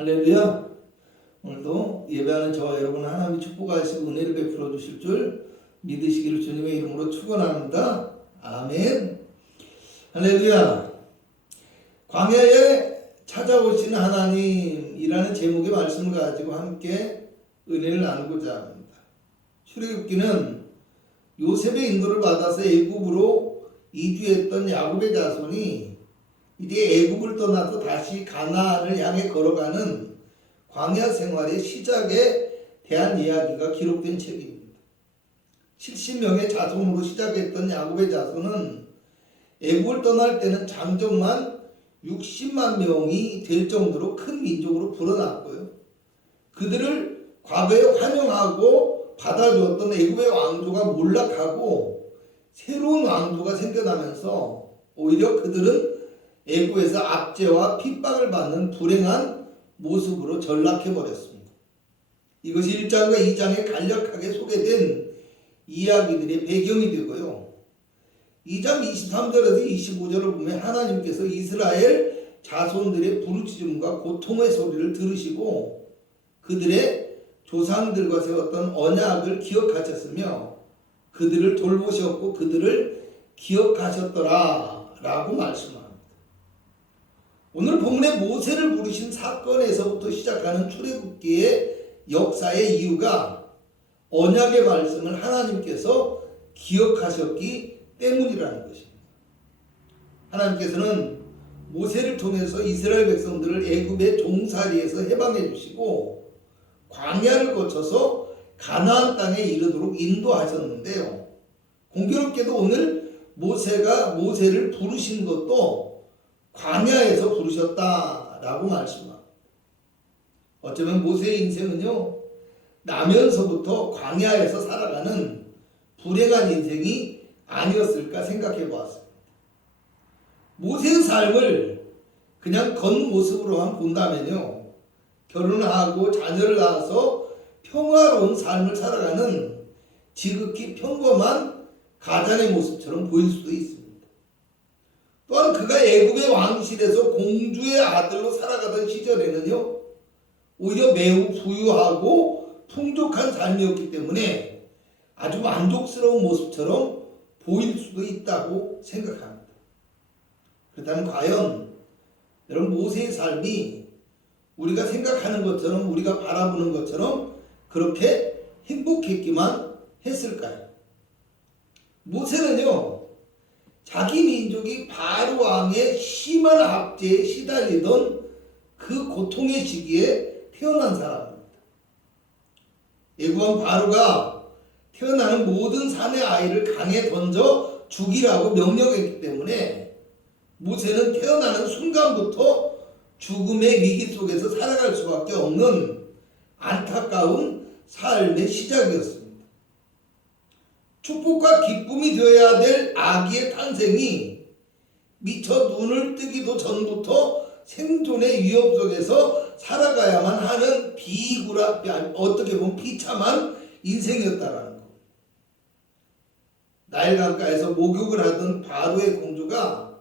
할렐루야. 오늘도 예배하는 저와 여러분 하나님이 축복하시고 은혜를 베풀어 주실 줄 믿으시기를 주님의 이름으로 축원합니다. 아멘. 할렐루야. 광야에 찾아오시는 하나님이라는 제목의 말씀을 가지고 함께 은혜를 나누고자 합니다. 출애굽기는 요셉의 인도를 받아서 애굽으로 이주했던 야곱의 자손이 이제 애굽을 떠나서 다시 가나안을 향해 걸어가는 광야 생활의 시작에 대한 이야기가 기록된 책입니다. 70명의 자손으로 시작했던 야곱의 자손은 애굽을 떠날 때는 장정만 60만 명이 될 정도로 큰 민족으로 불어났고요. 그들을 과거에 환영하고 받아주었던 애굽의 왕조가 몰락하고 새로운 왕조가 생겨나면서 오히려 그들은 애굽에서 압제와 핍박을 받는 불행한 모습으로 전락해버렸습니다. 이것이 1장과 2장에 간략하게 소개된 이야기들의 배경이 되고요. 2장 23절에서 25절을 보면 하나님께서 이스라엘 자손들의 부르짖음과 고통의 소리를 들으시고 그들의 조상들과 세웠던 언약을 기억하셨으며 그들을 돌보셨고 그들을 기억하셨더라 라고 말씀합니다. 오늘 본문에 모세를 부르신 사건에서부터 시작하는 출애굽기의 역사의 이유가 언약의 말씀을 하나님께서 기억하셨기 때문이라는 것입니다. 하나님께서는 모세를 통해서 이스라엘 백성들을 애굽의 종살이에서 해방해 주시고 광야를 거쳐서 가나안 땅에 이르도록 인도하셨는데요. 공교롭게도 오늘 모세가 모세를 부르신 것도 광야에서 부르셨다라고 말씀합니다. 어쩌면 모세의 인생은요, 나면서부터 광야에서 살아가는 불행한 인생이 아니었을까 생각해 보았습니다. 모세의 삶을 그냥 겉모습으로만 본다면요, 결혼하고 자녀를 낳아서 평화로운 삶을 살아가는 지극히 평범한 가장의 모습처럼 보일 수도 있습니다. 또한 그가 애굽의 왕실에서 공주의 아들로 살아가던 시절에는요, 오히려 매우 부유하고 풍족한 삶이었기 때문에 아주 만족스러운 모습처럼 보일 수도 있다고 생각합니다. 그렇다면 과연 여러분 모세의 삶이 우리가 생각하는 것처럼 우리가 바라보는 것처럼 그렇게 행복했기만 했을까요? 모세는요, 자기 민족이 바로 왕의 심한 압제에 시달리던 그 고통의 시기에 태어난 사람입니다. 애굽 왕 바로가 태어나는 모든 산의 아이를 강에 던져 죽이라고 명령했기 때문에 모세는 태어나는 순간부터 죽음의 위기 속에서 살아갈 수밖에 없는 안타까운 삶의 시작이었습니다. 축복과 기쁨이 되어야 될 아기의 탄생이 미처 눈을 뜨기도 전부터 생존의 위협 속에서 살아가야만 하는 어떻게 보면 비참한 인생이었다라는 것. 나일 강가에서 목욕을 하던 바로의 공주가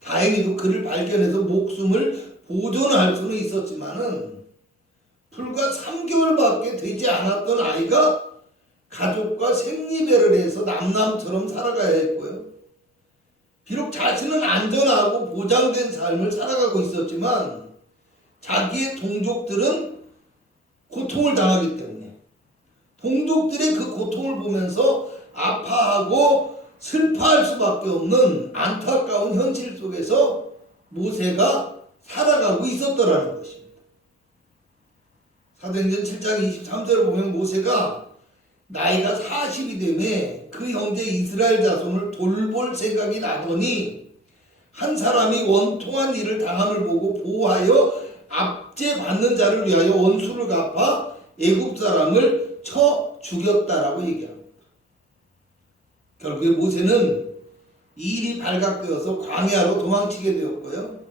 다행히도 그를 발견해서 목숨을 보존할 수는 있었지만은 불과 3개월밖에 되지 않았던 아이가 가족과 생리배를 해서 남남처럼 살아가야 했고요. 비록 자신은 안전하고 보장된 삶을 살아가고 있었지만 자기의 동족들은 고통을 당하기 때문에 동족들의 그 고통을 보면서 아파하고 슬퍼할 수밖에 없는 안타까운 현실 속에서 모세가 살아가고 있었더라는 것입니다. 사도행전 7장 23절을 보면 모세가 나이가 40이 되매 그 형제 이스라엘 자손을 돌볼 생각이 나더니 한 사람이 원통한 일을 당함을 보고 보호하여 압제받는 자를 위하여 원수를 갚아 애굽 사람을 쳐 죽였다라고 얘기합니다. 결국에 모세는 일이 발각되어서 광야로 도망치게 되었고요.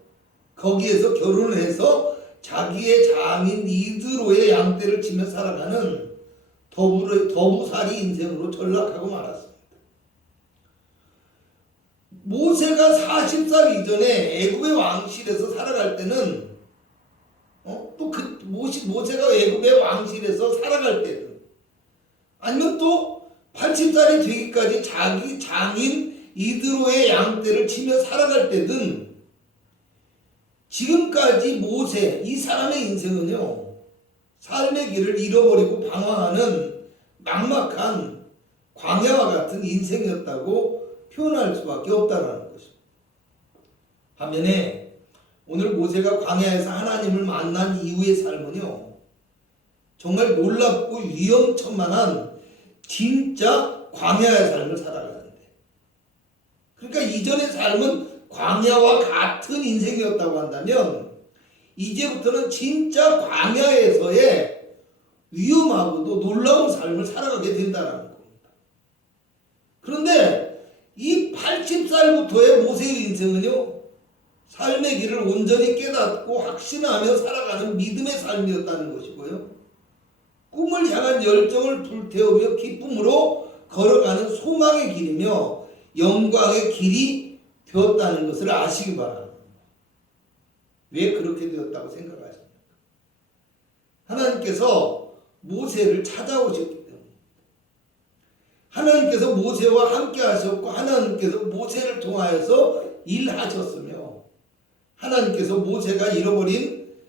거기에서 결혼을 해서 자기의 장인 이드로의 양떼를 치며 살아가는 더부살이 인생으로 전락하고 말았습니다. 모세가 40살 이전에 애굽의 왕실에서 살아갈 때는 또 모세가 애굽의 왕실에서 살아갈 때든, 아니면 또 80살이 되기까지 자기 장인 이드로의 양떼를 치며 살아갈 때든, 지금까지 모세 이 사람의 인생은요, 삶의 길을 잃어버리고 방황하는 막막한 광야와 같은 인생이었다고 표현할 수밖에 없다는 것입니다. 반면에 오늘 모세가 광야에서 하나님을 만난 이후의 삶은요, 정말 놀랍고 위험천만한 진짜 광야의 삶을 살아가는데, 그러니까 이전의 삶은 광야와 같은 인생이었다고 한다면 이제부터는 진짜 광야에서의 위험하고도 놀라운 삶을 살아가게 된다는 겁니다. 그런데 이 80살부터의 모세의 인생은요, 삶의 길을 온전히 깨닫고 확신하며 살아가는 믿음의 삶이었다는 것이고요, 꿈을 향한 열정을 불태우며 기쁨으로 걸어가는 소망의 길이며 영광의 길이 되었다는 것을 아시기 바랍니다. 왜 그렇게 되었다고 생각하십니까? 하나님께서 모세를 찾아오셨기 때문에, 하나님께서 모세와 함께 하셨고 하나님께서 모세를 통하여서 일하셨으며, 하나님께서 모세가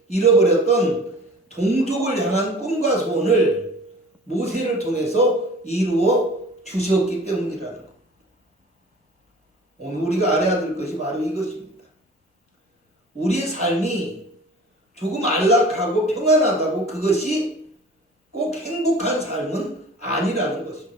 잃어버렸던 동족을 향한 꿈과 소원을 모세를 통해서 이루어 주셨기 때문이라는 것. 오늘 우리가 알아야 될 것이 바로 이것입니다. 우리의 삶이 조금 안락하고 평안하다고 그것이 꼭 행복한 삶은 아니라는 것입니다.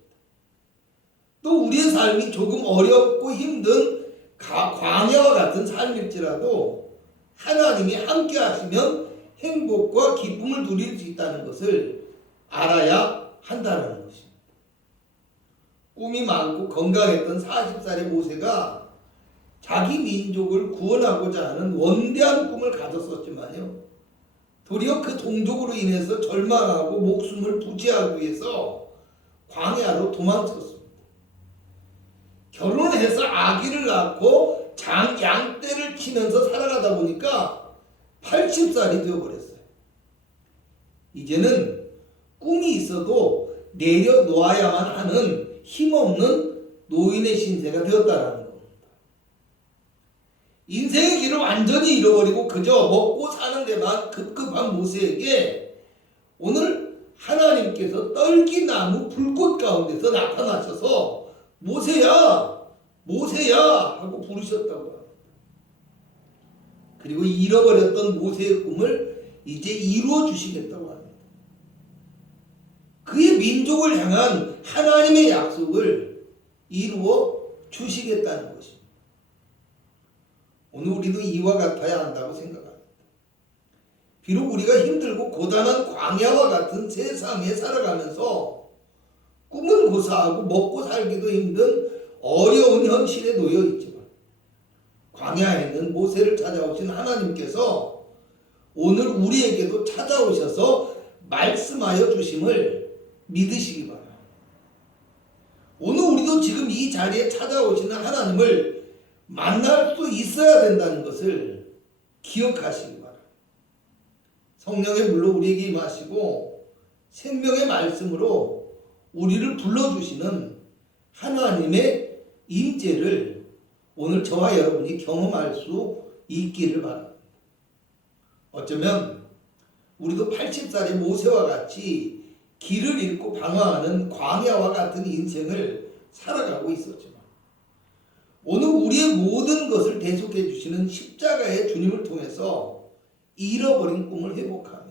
또 우리의 삶이 조금 어렵고 힘든 광야와 같은 삶일지라도 하나님이 함께 하시면 행복과 기쁨을 누릴 수 있다는 것을 알아야 한다는 것입니다. 꿈이 많고 건강했던 40살의 모세가 자기 민족을 구원하고자 하는 원대한 꿈을 가졌었지만요, 도리어 그 동족으로 인해서 절망하고 목숨을 부지하기 위해서 광야로 도망쳤습니다. 결혼해서 아기를 낳고 양떼를 치면서 살아가다 보니까 80살이 되어버렸어요. 이제는 꿈이 있어도 내려놓아야만 하는 힘없는 노인의 신세가 되었다는 겁니다. 인생의 길을 완전히 잃어버리고 그저 먹고 사는 데만 급급한 모세에게 오늘 하나님께서 떨기나무 불꽃 가운데서 나타나셔서 모세야, 모세야 하고 부르셨다고 합니다. 그리고 잃어버렸던 모세의 꿈을 이제 이루어 주시겠다고 합니다. 그의 민족을 향한 하나님의 약속을 이루어 주시겠다는 것입니다. 오늘 우리도 이와 같아야 한다고 생각합니다. 비록 우리가 힘들고 고단한 광야와 같은 세상에 살아가면서 꿈은 고사하고 먹고 살기도 힘든 어려운 현실에 놓여 있지만, 광야에는 모세를 찾아오신 하나님께서 오늘 우리에게도 찾아오셔서 말씀하여 주심을 믿으시기 바랍니다. 오늘 우리도 지금 이 자리에 찾아오시는 하나님을 만날 수 있어야 된다는 것을 기억하시기 바랍니다. 성령의 물로 우리에게 임하시고 생명의 말씀으로 우리를 불러주시는 하나님의 임재를 오늘 저와 여러분이 경험할 수 있기를 바랍니다. 어쩌면 우리도 80살의 모세와 같이 길을 잃고 방황하는 광야와 같은 인생을 살아가고 있었지만, 오늘 우리의 모든 것을 대속해 주시는 십자가의 주님을 통해서 잃어버린 꿈을 회복하며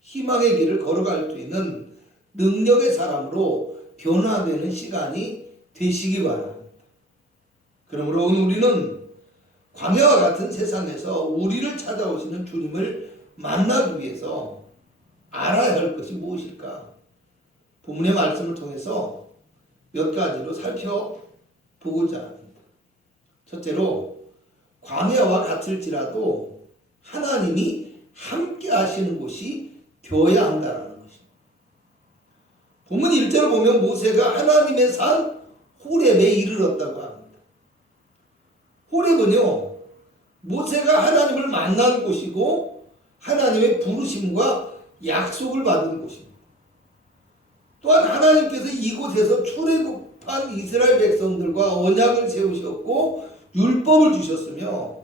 희망의 길을 걸어갈 수 있는 능력의 사람으로 변화되는 시간이 되시기 바랍니다. 그러므로 오늘 우리는 광야와 같은 세상에서 우리를 찾아오시는 주님을 만나기 위해서 알아야 할 것이 무엇일까? 본문의 말씀을 통해서 몇 가지로 살펴보고자 합니다. 첫째로, 광야와 같을지라도 하나님이 함께 하시는 곳이 되어야 한다는 것입니다. 본문 1절을 보면 모세가 하나님의 산 호렙에 이르렀다고 합니다. 호렙은요, 모세가 하나님을 만난 곳이고 하나님의 부르심과 약속을 받은 곳입니다. 또한 하나님께서 이곳에서 출애굽한 이스라엘 백성들과 언약을 세우셨고 율법을 주셨으며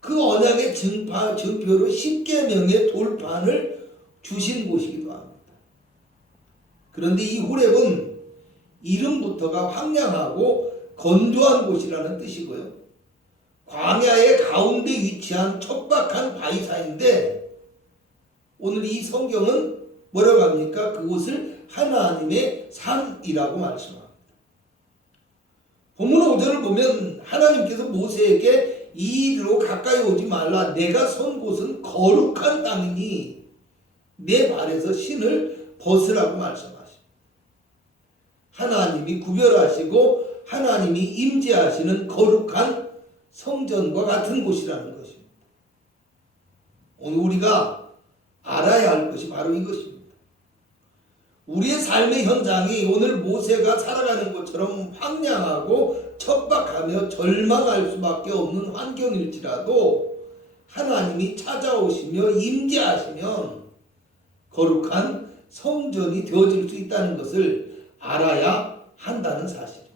그 언약의 증표로 10계명의 돌판을 주신 곳이기도 합니다. 그런데 이 호렙은 이름부터가 황량하고 건조한 곳이라는 뜻이고요. 광야의 가운데 위치한 척박한 바위산인데 오늘 이 성경은 뭐라고 합니까? 그곳을 하나님의 산이라고 말씀합니다. 본문 5절을 보면 하나님께서 모세에게 이 일로 가까이 오지 말라. 내가 선 곳은 거룩한 땅이니 내 발에서 신을 벗으라고 말씀하십니다. 하나님이 구별하시고 하나님이 임재하시는 거룩한 성전과 같은 곳이라는 것입니다. 오늘 우리가 알아야 할 것이 바로 이것입니다. 우리의 삶의 현장이 오늘 모세가 살아가는 것처럼 황량하고 척박하며 절망할 수밖에 없는 환경일지라도 하나님이 찾아오시며 임재하시면 거룩한 성전이 되어질 수 있다는 것을 알아야 한다는 사실입니다.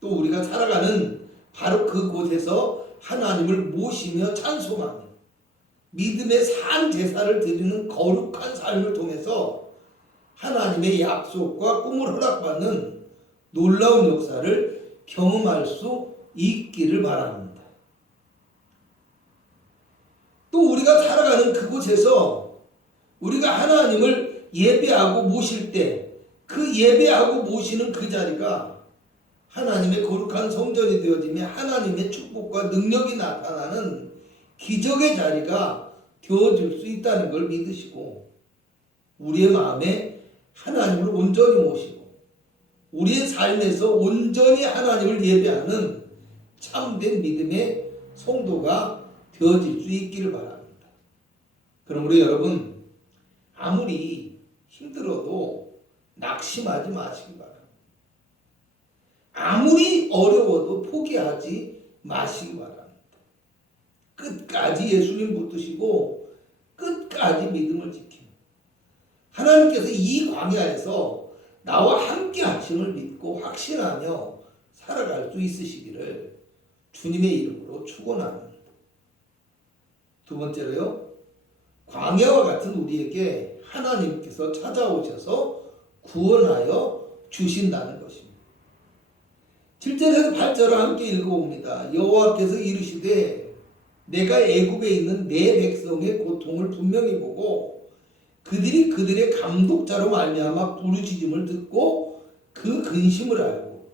또 우리가 살아가는 바로 그곳에서 하나님을 모시며 찬송하며 믿음의 산 제사를 드리는 거룩한 삶을 통해서 하나님의 약속과 꿈을 허락받는 놀라운 역사를 경험할 수 있기를 바랍니다. 또 우리가 살아가는 그곳에서 우리가 하나님을 예배하고 모실 때 그 예배하고 모시는 그 자리가 하나님의 거룩한 성전이 되어지며 하나님의 축복과 능력이 나타나는 기적의 자리가 되어질 수 있다는 걸 믿으시고 우리의 마음에 하나님을 온전히 모시고 우리의 삶에서 온전히 하나님을 예배하는 참된 믿음의 성도가 되어질 수 있기를 바랍니다. 그러므로 여러분 아무리 힘들어도 낙심하지 마시기 바랍니다. 아무리 어려워도 포기하지 마시기 바랍니다. 끝까지 예수님 붙드시고 끝까지 믿음을 지키며 하나님께서 이 광야에서 나와 함께 하심을 믿고 확신하며 살아갈 수 있으시기를 주님의 이름으로 축원합니다. 두 번째로요. 광야와 같은 우리에게 하나님께서 찾아오셔서 구원하여 주신다는 것입니다. 7절에서 8절을 함께 읽어봅니다. 여호와께서 이르시되 내가 애굽에 있는 내 백성의 고통을 분명히 보고 그들이 그들의 감독자로 말미암아 부르짖음을 듣고 그 근심을 알고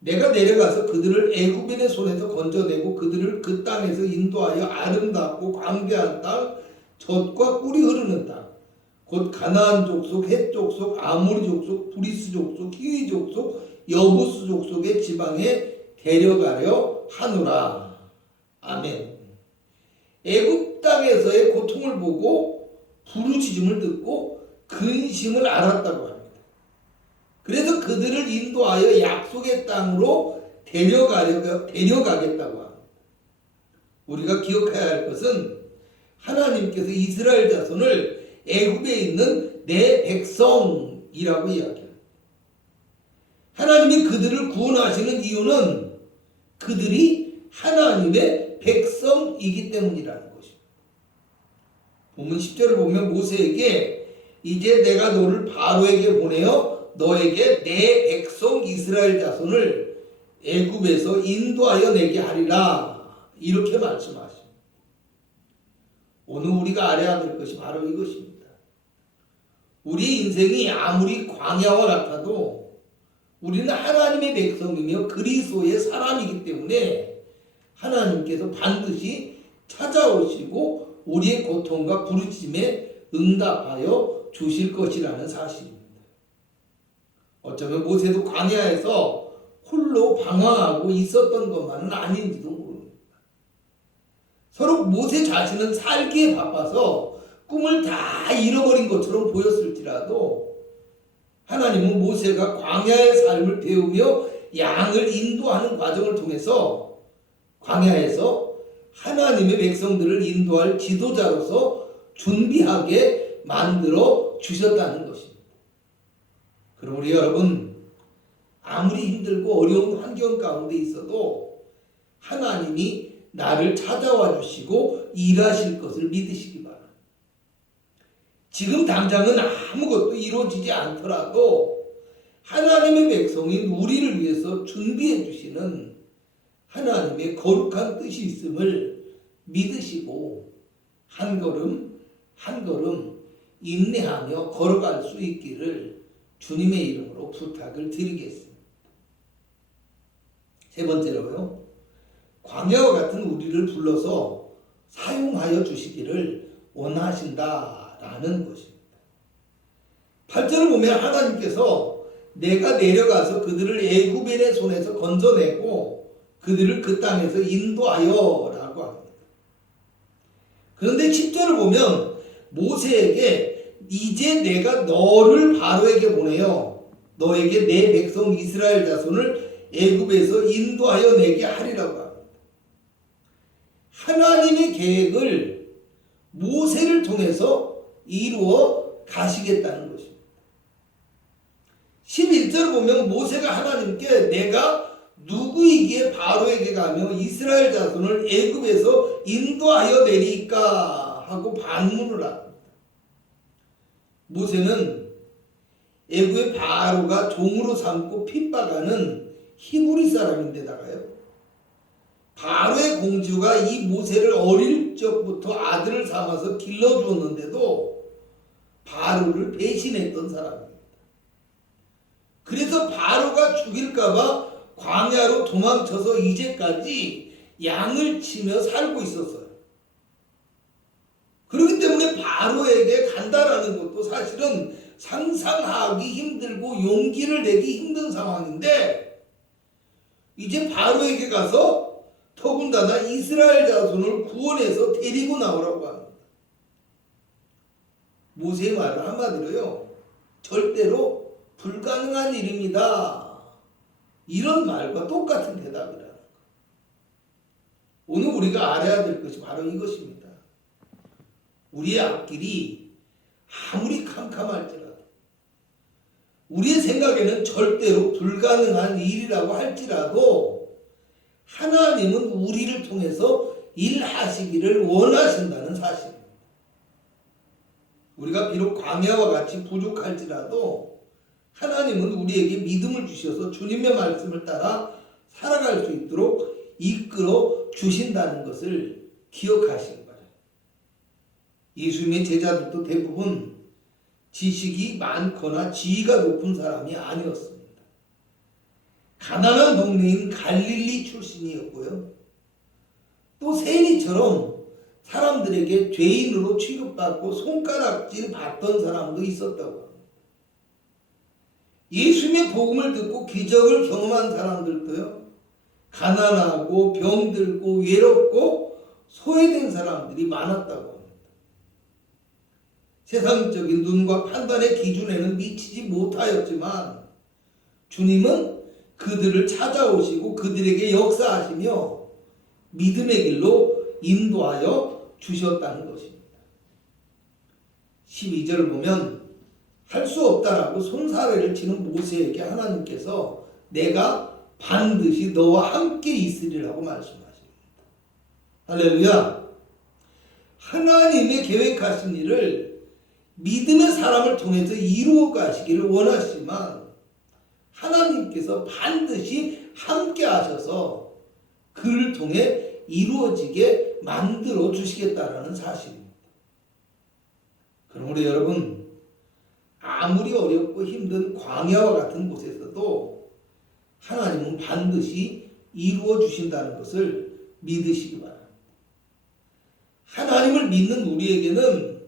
내가 내려가서 그들을 애굽인의 손에서 건져내고 그들을 그 땅에서 인도하여 아름답고 광대한 땅 젖과 꿀이 흐르는 땅 곧 가나안 족속, 헷 족속, 아모리 족속, 브리스 족속, 히위 족속, 여부스 족속의 지방에 데려가려 하노라. 아멘. 애굽 땅에서의 고통을 보고 부르짖음을 듣고 근심을 알았다고 합니다. 그래서 그들을 인도하여 약속의 땅으로 데려가겠다고 합니다. 우리가 기억해야 할 것은 하나님께서 이스라엘 자손을 애굽에 있는 내 백성이라고 이야기합니다. 하나님이 그들을 구원하시는 이유는 그들이 하나님의 백성이기 때문이라는 것입니다. 본문 10절을 보면 모세에게 이제 내가 너를 바로에게 보내어 너에게 내 백성 이스라엘 자손을 애굽에서 인도하여 내게 하리라 이렇게 말씀하십니다. 오늘 우리가 알아야 될 것이 바로 이것입니다. 우리의 인생이 아무리 광야와 같아도 우리는 하나님의 백성이며 그리스도의 사람이기 때문에 하나님께서 반드시 찾아오시고 우리의 고통과 부르짖음에 응답하여 주실 것이라는 사실입니다. 어쩌면 모세도 광야에서 홀로 방황하고 있었던 것만은 아닌지도 모릅니다. 서로 모세 자신은 살기에 바빠서 꿈을 다 잃어버린 것처럼 보였을지라도 하나님은 모세가 광야의 삶을 배우며 양을 인도하는 과정을 통해서 광야에서 하나님의 백성들을 인도할 지도자로서 준비하게 만들어 주셨다는 것입니다. 그럼 우리 여러분, 아무리 힘들고 어려운 환경 가운데 있어도 하나님이 나를 찾아와 주시고 일하실 것을 믿으시기 바랍니다. 지금 당장은 아무것도 이루어지지 않더라도 하나님의 백성인 우리를 위해서 준비해 주시는 하나님의 거룩한 뜻이 있음을 믿으시고 한 걸음 한 걸음 인내하며 걸어갈 수 있기를 주님의 이름으로 부탁을 드리겠습니다. 세 번째로요, 광야와 같은 우리를 불러서 사용하여 주시기를 원하신다라는 것입니다. 8절을 보면 하나님께서 내가 내려가서 그들을 애굽인의 손에서 건져내고 그들을 그 땅에서 인도하여 라고 합니다. 그런데 10절을 보면 모세에게 이제 내가 너를 바로에게 보내어 너에게 내 백성 이스라엘 자손을 애굽에서 인도하여 내게 하리라고 합니다. 하나님의 계획을 모세를 통해서 이루어 가시겠다는 것입니다. 11절을 보면 모세가 하나님께 내가 누구이기에 바로에게 가며 이스라엘 자손을 애굽에서 인도하여 내리까 하고 반문을 합니다. 모세는 애굽의 바로가 종으로 삼고 핍박하는 히브리 사람인데다가요, 바로의 공주가 이 모세를 어릴 적부터 아들을 삼아서 길러주었는데도 바로를 배신했던 사람입니다. 그래서 바로가 죽일까봐 광야로 도망쳐서 이제까지 양을 치며 살고 있었어요. 그렇기 때문에 바로에게 간다라는 것도 사실은 상상하기 힘들고 용기를 내기 힘든 상황인데, 이제 바로에게 가서 더군다나 이스라엘 자손을 구원해서 데리고 나오라고 합니다. 모세의 말은 한마디로요, 절대로 불가능한 일입니다. 이런 말과 똑같은 대답이라는 거. 오늘 우리가 알아야 될 것이 바로 이것입니다. 우리의 앞길이 아무리 캄캄할지라도, 우리의 생각에는 절대로 불가능한 일이라고 할지라도 하나님은 우리를 통해서 일하시기를 원하신다는 사실입니다. 우리가 비록 광야와 같이 부족할지라도 하나님은 우리에게 믿음을 주셔서 주님의 말씀을 따라 살아갈 수 있도록 이끌어 주신다는 것을 기억하시기 바랍니다. 예수님의 제자들도 대부분 지식이 많거나 지위가 높은 사람이 아니었습니다. 가난한 동네인 갈릴리 출신이었고요, 또 세리처럼 사람들에게 죄인으로 취급받고 손가락질 받던 사람도 있었다고 합니다. 예수님의 복음을 듣고 기적을 경험한 사람들도요, 가난하고 병들고 외롭고 소외된 사람들이 많았다고 합니다. 세상적인 눈과 판단의 기준에는 미치지 못하였지만 주님은 그들을 찾아오시고 그들에게 역사하시며 믿음의 길로 인도하여 주셨다는 것입니다. 12절을 보면 할 수 없다라고 손사래를 치는 모세에게 하나님께서 내가 반드시 너와 함께 있으리라고 말씀하십니다. 할렐루야. 하나님의 계획하신 일을 믿음의 사람을 통해서 이루어 가시기를 원하시지만 하나님께서 반드시 함께 하셔서 그를 통해 이루어지게 만들어 주시겠다라는 사실입니다. 그럼 우리 여러분, 아무리 어렵고 힘든 광야와 같은 곳에서도 하나님은 반드시 이루어 주신다는 것을 믿으시기 바랍니다. 하나님을 믿는 우리에게는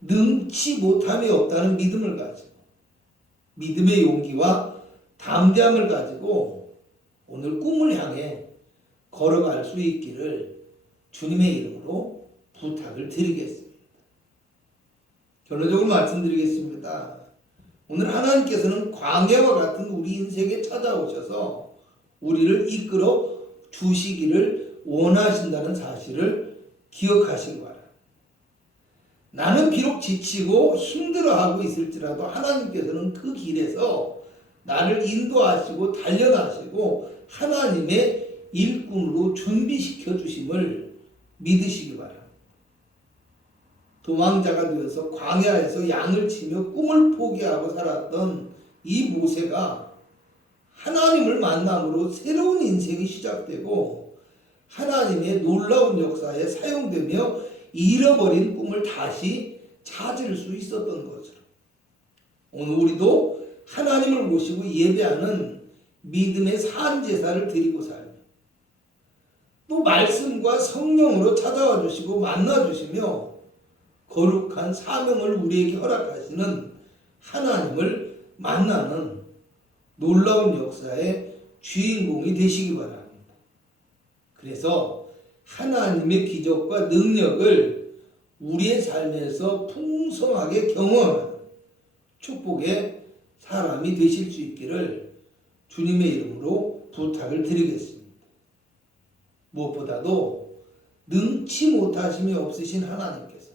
능치 못함이 없다는 믿음을 가지고 믿음의 용기와 담대함을 가지고 오늘 꿈을 향해 걸어갈 수 있기를 주님의 이름으로 부탁을 드리겠습니다. 결론적으로 말씀드리겠습니다. 오늘 하나님께서는 광야와 같은 우리 인생에 찾아오셔서 우리를 이끌어 주시기를 원하신다는 사실을 기억하시기 바랍니다. 나는 비록 지치고 힘들어하고 있을지라도 하나님께서는 그 길에서 나를 인도하시고 단련하시고 하나님의 일꾼으로 준비시켜 주심을 믿으시기 바랍니다. 도망자가 되어서 광야에서 양을 치며 꿈을 포기하고 살았던 이 모세가 하나님을 만남으로 새로운 인생이 시작되고 하나님의 놀라운 역사에 사용되며 잃어버린 꿈을 다시 찾을 수 있었던 것처럼 오늘 우리도 하나님을 모시고 예배하는 믿음의 산제사를 드리고 살며 또 말씀과 성령으로 찾아와 주시고 만나 주시며 거룩한 사명을 우리에게 허락하시는 하나님을 만나는 놀라운 역사의 주인공이 되시기 바랍니다. 그래서 하나님의 기적과 능력을 우리의 삶에서 풍성하게 경험하는 축복의 사람이 되실 수 있기를 주님의 이름으로 부탁을 드리겠습니다. 무엇보다도 능치 못하심이 없으신 하나님께서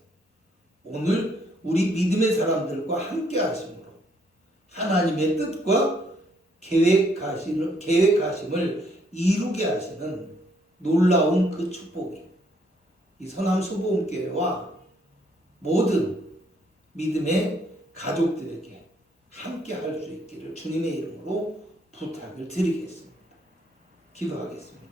오늘 우리 믿음의 사람들과 함께 하심으로 하나님의 뜻과 계획하심을 이루게 하시는 놀라운 그 축복이 이 서남 소보음교회와 모든 믿음의 가족들에게 함께 할 수 있기를 주님의 이름으로 부탁을 드리겠습니다. 기도하겠습니다.